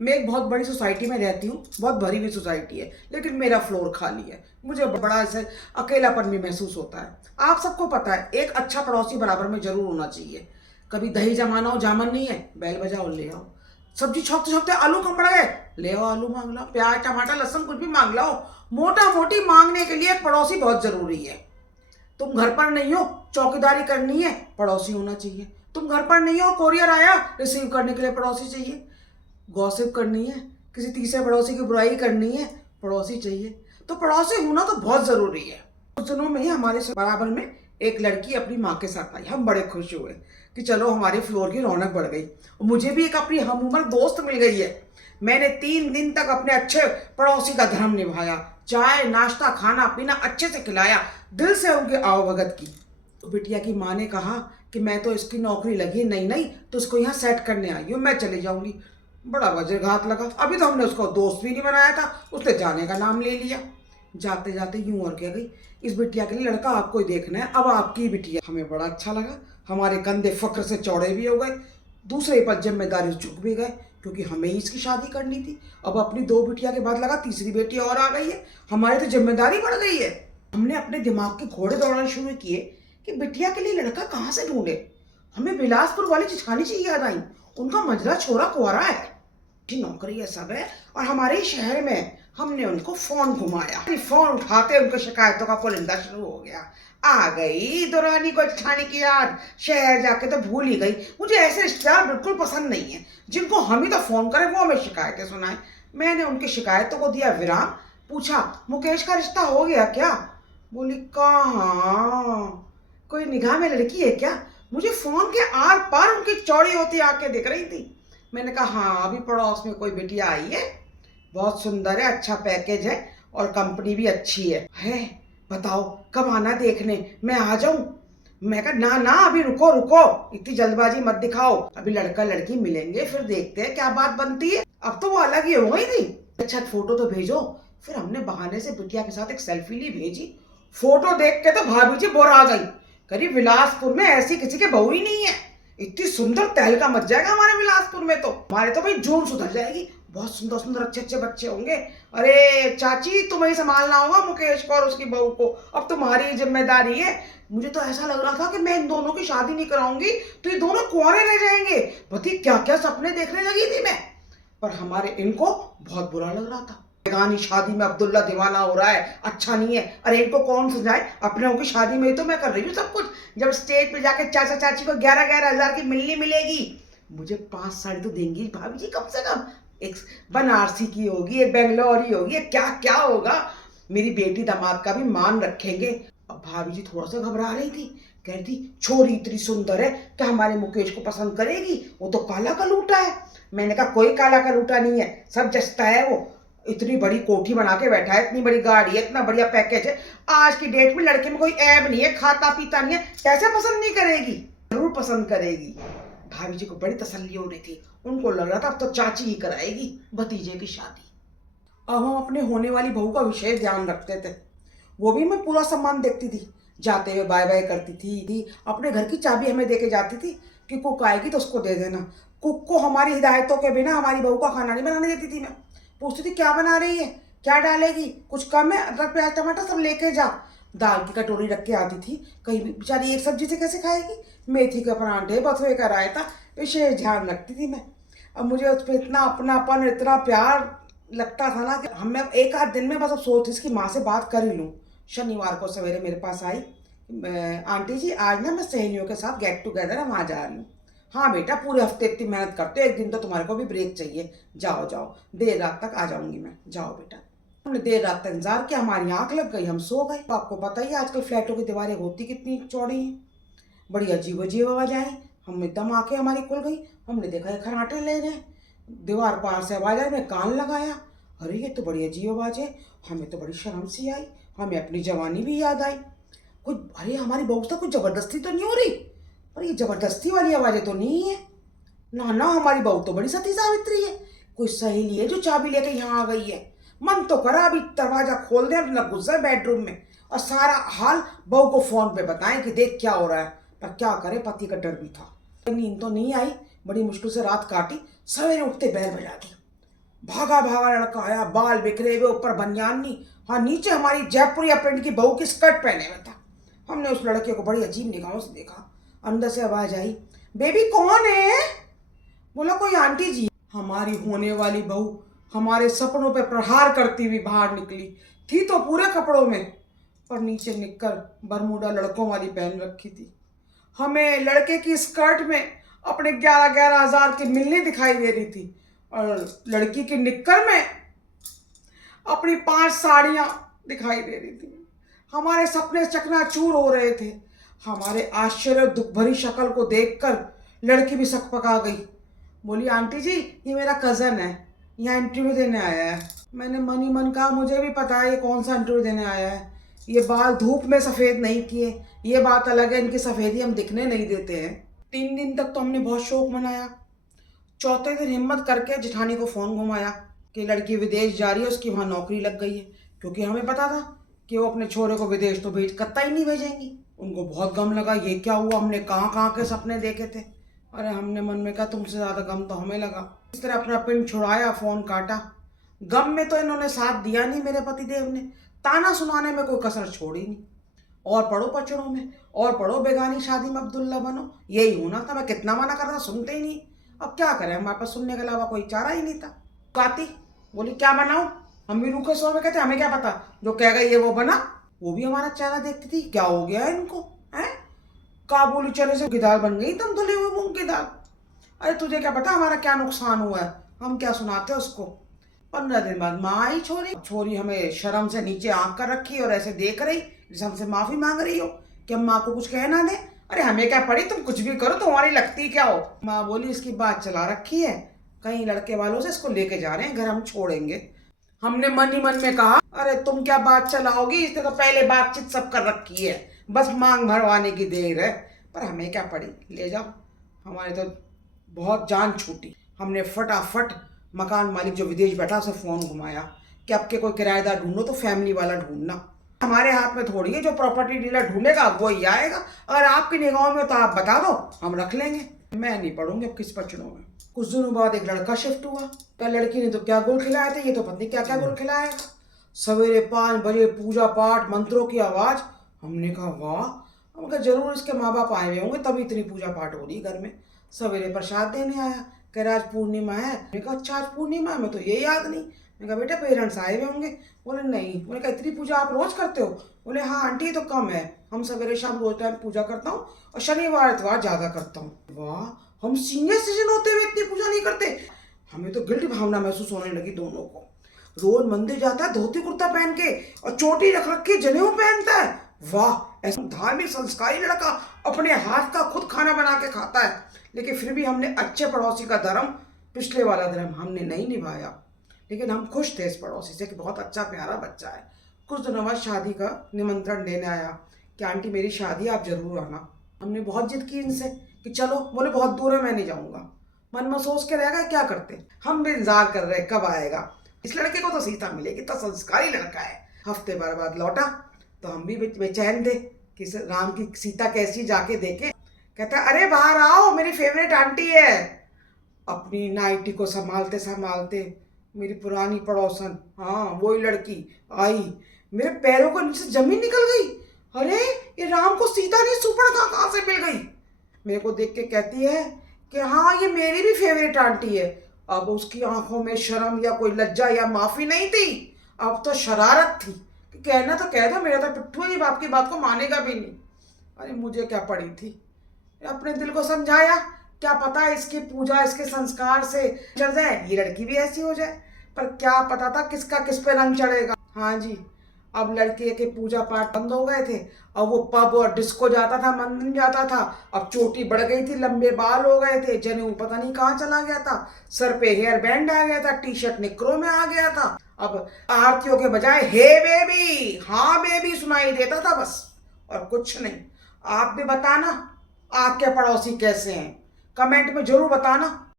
मैं एक बहुत बड़ी सोसाइटी में रहती हूँ, बहुत भरी हुई सोसाइटी है, लेकिन मेरा फ्लोर खाली है। मुझे बड़ा ऐसे अकेलापन भी महसूस होता है। आप सबको पता है, एक अच्छा पड़ोसी बराबर में जरूर होना चाहिए। कभी दही जमाना हो, जामन नहीं है, बैल बजाओ ले आओ। सब्जी छोकते छोकते आलू कम पड़ गए, ले आओ आलू मांग लो, प्याज टमाटर लहसुन कुछ भी मांग लो। मोटा मोटी मांगने के लिए एक पड़ोसी बहुत जरूरी है। तुम घर पर नहीं हो, चौकीदारी करनी है, पड़ोसी होना चाहिए। तुम घर पर नहीं हो, कोरियर आया, रिसीव करने के लिए पड़ोसी चाहिए। गॉसिप करनी है, किसी तीसरे पड़ोसी की बुराई करनी है, पड़ोसी चाहिए। तो पड़ोसी होना तो बहुत जरूरी है। कुछ दिनों में ही हमारे बराबर में एक लड़की अपनी माँ के साथ आई। हम बड़े खुश हुए कि चलो हमारे फ्लोर की रौनक बढ़ गई। मुझे भी एक अपनी हम उम्र दोस्त मिल गई है। मैंने 3 दिन तक अपने अच्छे पड़ोसी का धर्म निभाया। चाय नाश्ता खाना पीना अच्छे से खिलाया, दिल से उनकी आवभगत की। तो बिटिया की माँ ने कहा कि मैं तो इसकी नौकरी लगी नहीं नहीं तो उसको यहाँ सेट करने आई हूँ, मैं चली जाऊंगी। बड़ा वज्रघात लगा। अभी तो हमने उसको दोस्त भी नहीं बनाया था, उसने जाने का नाम ले लिया। जाते जाते यूं और कह गई, इस बिटिया के लिए लड़का आपको ही देखना है, अब आपकी बिटिया। हमें बड़ा अच्छा लगा। हमारे कंधे फक्र से चौड़े भी हो गए, दूसरे पर जिम्मेदारी झुक भी गए, क्योंकि हमें ही इसकी शादी करनी थी। अब अपनी 2 बिटिया के बाद लगा तीसरी बेटी और आ गई है, हमारी तो जिम्मेदारी बढ़ गई है। हमने अपने दिमाग के घोड़े दौड़ाने शुरू किए कि बिटिया के लिए लड़का कहाँ से ढूंढे। हमें बिलासपुर वाली चिछानी जी याद आई। उनका मजरा छोरा कुंवारा है, अच्छी नौकरी है, सब है, और हमारे ही शहर में। हमने उनको फोन घुमाया, फोन उठाते उनकी शिकायतों का पुलिंदा शुरू हो गया। आ गई दुरानी को ठाने की याद। शहर जाके तो भूल ही गई। मुझे ऐसे रिश्तेदार बिल्कुल पसंद नहीं है, जिनको हम ही तो फोन करें वो हमें शिकायतें सुनाए। मैंने उनकी शिकायतों को दिया विराम। पूछा, मुकेश का रिश्ता हो गया क्या? बोली, कहाँ, कोई निगाह में लड़की है क्या? मुझे फोन के आर पार उनकी चौड़ी होती आंखें दिख रही थी। मैंने कहा, हाँ अभी पड़ोस में कोई बिटिया आई है, बहुत सुंदर है, अच्छा पैकेज है और कंपनी भी अच्छी है। बताओ कब आना देखने, मैं आ जाऊं? मैं कहा, ना ना अभी रुको रुको, इतनी जल्दबाजी मत दिखाओ, अभी लड़का लड़की मिलेंगे फिर देखते हैं क्या बात बनती है। अब तो वो अलग ही हो गई थी। अच्छा फोटो तो भेजो। फिर हमने बहाने से बिटिया के साथ एक सेल्फी ली, भेजी। फोटो देख के तो भाभी जी बोर आ गई। करीब बिलासपुर में ऐसी किसी के बहू ही नहीं है। इतनी सुंदर तहलका मच जाएगा हमारे बिलासपुर में, तो हमारे तो भाई जून सुधर जाएगी। बहुत सुंदर सुंदर अच्छे अच्छे बच्चे होंगे। अरे चाची तुम्हें ही संभालना होगा मुकेश को और उसकी बहू को, अब तुम्हारी जिम्मेदारी है। मुझे तो ऐसा लग रहा था कि मैं इन दोनों की शादी नहीं कराऊंगी तो ये दोनों कुंवारे रह जाएंगे। पति क्या क्या सपने देखने लगी थी मैं। पर हमारे इनको बहुत बुरा लग रहा था। बेगानी शादी में अब्दुल्ला दीवाना हो रहा है, अच्छा नहीं है। अरे इनको कौन समझाए, अपने की शादी में ही तो मैं कर रही हूँ सब कुछ। जब स्टेज पे जाके चाचा चाची को 11-11 हज़ार की मिलनी मिलेगी, मुझे 5 साड़ी तो देंगी भाभी जी कम से कम। एक बनारसी की होगी, एक बेंगलोरी होगी, क्या क्या होगा। मेरी बेटी दामाद का भी मान रखेंगे। अब भाभी जी थोड़ा सा घबरा रही थी, कह रही थी छोरी इतनी सुंदर है, क्या हमारे मुकेश को पसंद करेगी? वो तो काला कलूटा है। मैंने कहा, कोई काला कलूटा नहीं है, सब जचता है वो। इतनी बड़ी कोठी बना के बैठा है, इतनी बड़ी गाड़ी है, इतना बढ़िया पैकेज है। आज की डेट में लड़के में कोई ऐब नहीं है, खाता पीता नहीं है, कैसे पसंद नहीं करेगी? जरूर पसंद करेगी। भाभी जी को बड़ी तसल्ली हो रही थी। उनको लग रहा था अब तो चाची ही कराएगी भतीजे की शादी। अब हम अपने होने वाली बहू का विशेष ध्यान रखते थे। वो भी मैं पूरा सम्मान देखती थी, जाते हुए बाय बाय करती थी। अपने घर की चाबी हमें देके जाती थी कि कुक आएगी तो उसको दे देना। कुक को हमारी हिदायतों के बिना हमारी बहू का खाना नहीं बनाने देती थी मैं। पूछती थी क्या बना रही है, क्या डालेगी, कुछ कम है, अदरक प्याज टमाटर सब लेके जा। दाल की कटोरी रख के आती थी। कहीं भी बेचारी एक सब्जी से कैसे खाएगी। मेथी के परांठे, बथुए का रायता, विशेष ध्यान रखती थी मैं। अब मुझे उस पर इतना अपनापन, इतना प्यार लगता था ना कि हमें एक आध दिन में बस अब सोचती इसकी माँ से बात कर ही लूँ। शनिवार को सवेरे मेरे पास आई, आंटी जी आज ना मैं सहेलियों के साथ गेट टुगेदर है, वहाँ जा रही हूँ। हाँ बेटा, पूरे हफ्ते इतनी मेहनत करते हो, एक दिन तो तुम्हारे को भी ब्रेक चाहिए। जाओ जाओ, देर रात तक आ जाऊंगी मैं, जाओ बेटा। हमने देर रात तक इंतजार किया, हमारी आंख लग गई, हम सो गए। आपको पता ही है आजकल फ्लैटों की दीवारें होती कितनी चौड़ी हैं, बड़ी अजीब अजीब आवाज आई। हम एकदम आंखें हमारी खुल गई। हमने देखा ये खराटे ले रहे हैं, दीवार पार से आवाज आई, मैं कान लगाया, अरे ये तो बड़ी अजीब आवाज है। हमें तो बड़ी शर्म सी आई, हमें अपनी जवानी भी याद आई। कुछ, अरे हमारी बहू से कुछ जबरदस्ती तो नहीं हो रही? पर ये जबरदस्ती वाली आवाजें तो नहीं है। ना ना, हमारी बहू तो बड़ी सती सावित्री है, कोई सहेली है जो चाबी लेके यहाँ आ गई है। मन तो करा अभी दरवाजा खोल दे, अपना घुस जाए बेडरूम में और सारा हाल बहू को फोन पे बताएं कि देख क्या हो रहा है। पर क्या करे, पति का डर भी था। नींद तो नहीं आई, बड़ी मुश्किल से रात काटी। सवेरे उठते बैल बजा दी, भागा भागा लड़का आया, बाल बिखरे हुए, ऊपर बनियान नहीं, हाँ नीचे हमारी जयपुरी प्रिंट की बहू की स्कर्ट पहने हुआ था। हमने उस लड़के को बड़ी अजीब निगाहों से देखा। अंदर से आवाज आई, बेबी कौन है? बोला कोई आंटी जी। हमारी होने वाली बहू हमारे सपनों पे प्रहार करती हुई बाहर निकली। थी तो पूरे कपड़ों में, पर नीचे निक्कर बरमूडा लड़कों वाली पहन रखी थी। हमें लड़के की स्कर्ट में अपने 11,000 की मिलनी दिखाई दे रही थी, और लड़की की निक्कर में अपनी 5 साड़ियाँ दिखाई दे रही थी। हमारे सपने चकनाचूर हो रहे थे। हमारे आश्चर्य दुख भरी शक्ल को देखकर लड़की भी सकपका गई। बोली आंटी जी ये मेरा कज़न है, यहाँ इंटरव्यू देने आया है। मैंने मन ही मन कहा मुझे भी पता है ये कौन सा इंटरव्यू देने आया है। ये बाल धूप में सफ़ेद नहीं किए, ये बात अलग है, इनकी सफ़ेदी हम दिखने नहीं देते हैं। 3 दिन तक तो हमने बहुत शौक मनाया। चौथे दिन हिम्मत करके जेठानी को फ़ोन घुमाया कि लड़की विदेश जा रही है, उसकी वहाँ नौकरी लग गई है। क्योंकि हमें पता था कि वो अपने छोरे को विदेश तो कत्ता ही नहीं भेजेंगी। उनको बहुत गम लगा, ये क्या हुआ, हमने कहाँ कहाँ के सपने देखे थे। अरे हमने मन में कहा तुमसे ज़्यादा गम तो हमें लगा। इस तरह अपना पिंड छुड़ाया, फ़ोन काटा। गम में तो इन्होंने साथ दिया नहीं, मेरे पतिदेव ने ताना सुनाने में कोई कसर छोड़ी नहीं। और पढ़ो पचड़ों में, और पढ़ो बेगानी शादी में अब्दुल्ला बनो, यही होना था। मैं कितना मना कर रहा, सुनते ही नहीं। अब क्या करें, हमारे पास सुनने के अलावा कोई चारा ही नहीं था। काती बोली क्या बनाऊं? हम भी रूखे स्वर में कहते हमें क्या पता, जो कह गई ये वो बना। वो भी हमारा चेहरा देखती थी, क्या हो गया है इनको, हैं? काबुली चने से की दाल बन गई तुम धुले हुए मूंग की दाल। अरे तुझे क्या पता हमारा क्या नुकसान हुआ है, हम क्या सुनाते उसको। 15 दिन बाद माँ आई छोरी। छोरी हमें शर्म से नीचे आंख कर रखी और ऐसे देख रही जैसे हमसे माफी मांग रही हो कि हम माँ को कुछ कह ना दे। अरे हमें क्या पड़ी, तुम कुछ भी करो, तुम्हारी लगती क्या हो। माँ बोली इसकी बात चला रखी है, कहीं लड़के वालों से इसको लेके जा रहे हैं घर, हम छोड़ेंगे। हमने मन ही मन में कहा अरे तुम क्या बात चलाओगी, इसने तो पहले बातचीत सब कर रखी है, बस मांग भरवाने की देर है। पर हमें क्या पड़ी, ले जाओ। हमारे तो बहुत जान छूटी। हमने फटाफट मकान मालिक जो विदेश बैठा उसे फ़ोन घुमाया कि अब के कोई किराएदार ढूंढो तो फैमिली वाला ढूंढना, हमारे हाथ में थोड़ी है, जो प्रॉपर्टी डीलर ढूंढेगा वो ही आएगा। अगर आपकी निगाहों में तो आप बता दो, हम रख लेंगे। मैं नहीं पढ़ूंगी अब किस पचड़ों में। कुछ दिनों बाद एक लड़का शिफ्ट हुआ। क्या लड़की ने तो क्या गुल खिलाए थे, ये तो पत्नी क्या क्या गुल खिलाएगा। सवेरे 5 बजे पूजा पाठ मंत्रों की आवाज़। हमने कहा वाह, हम कहा जरूर इसके माँ बाप आए हुए होंगे तभी इतनी पूजा पाठ हो रही घर में। सवेरे प्रसाद देने आया, कह रहा आज पूर्णिमा है। मैंने कहा अच्छा आज पूर्णिमा है, मैं तो ये याद नहीं। मैंने कहा बेटा पेरेंट्स आए हुए होंगे। बोले नहीं। मैंने कहा इतनी पूजा आप रोज़ करते हो? बोले हाँ आंटी तो कम है, हम सवेरे शाम रोज टाइम पूजा करता हूँ और शनिवार इतवार ज़्यादा करता हूँ। वाह, हम सीनियर सिटीजन होते हुए इतनी पूजा नहीं करते। हमें तो गिल्ट भावना महसूस होने लगी दोनों को। रोज मंदिर जाता है धोती कुर्ता पहन के और चोटी रख रख के जनेऊ पहनता है। वाह, ऐसा धार्मिक संस्कारी लड़का अपने हाथ का खुद खाना बना के खाता है। लेकिन फिर भी हमने अच्छे पड़ोसी का धर्म, पिछले वाला धर्म हमने नहीं निभाया। लेकिन हम खुश थे इस पड़ोसी से कि बहुत अच्छा प्यारा बच्चा है। कुछ दिनों बाद शादी का निमंत्रण देने आया कि आंटी मेरी शादी आप जरूर आना। हमने बहुत जिद की इनसे कि चलो। बोले बहुत दूर है मैं नहीं जाऊंगा। मन में सोच के रह गए क्या करते, हम भी इंतजार कर रहे कब आएगा। इस लड़के को तो सीता मिलेगी, तो संस्कारी लड़का है। हफ्ते भर बाद लौटा तो हम भी बेचैन थे कि राम की सीता कैसी, जाके देखे। कहता अरे बाहर आओ, मेरी फेवरेट आंटी है। अपनी नाइटी को संभालते संभालते मेरी पुरानी पड़ोसन, हाँ वही लड़की आई, मेरे पैरों को नीचे जमीन निकल गई। अरे ये राम को सीता नहीं सुपर्ण कहाँ से मिल गई। मेरे को देख के कहती है कि हाँ ये मेरी भी फेवरेट आंटी है। अब उसकी आंखों में शर्म या कोई लज्जा या माफी नहीं थी, अब तो शरारत थी कि कहना तो कह दो, मेरा तो पिट्ठू ही बाप की बात को मानेगा भी नहीं। अरे मुझे क्या पड़ी थी, अपने दिल को समझाया, क्या पता इसकी पूजा इसके संस्कार से चढ़ जाए, ये लड़की भी ऐसी हो जाए। पर क्या पता था किसका किस पे रंग चढ़ेगा। हाँ जी, अब लड़के के पूजा पाठ बंद हो गए थे। अब वो पब और डिस्को जाता था, मंदिर जाता था। अब चोटी बढ़ गई थी, लंबे बाल हो गए थे, जनेऊ पता नहीं कहाँ चला गया था, सर पे हेयर बैंड आ गया था, टी शर्ट निकरों में आ गया था। अब आरतियों के बजाय हे बेबी, हाँ बेबी सुनाई देता था बस, और कुछ नहीं। आप भी बताना आपके पड़ोसी कैसे हैं, कमेंट में जरूर बताना।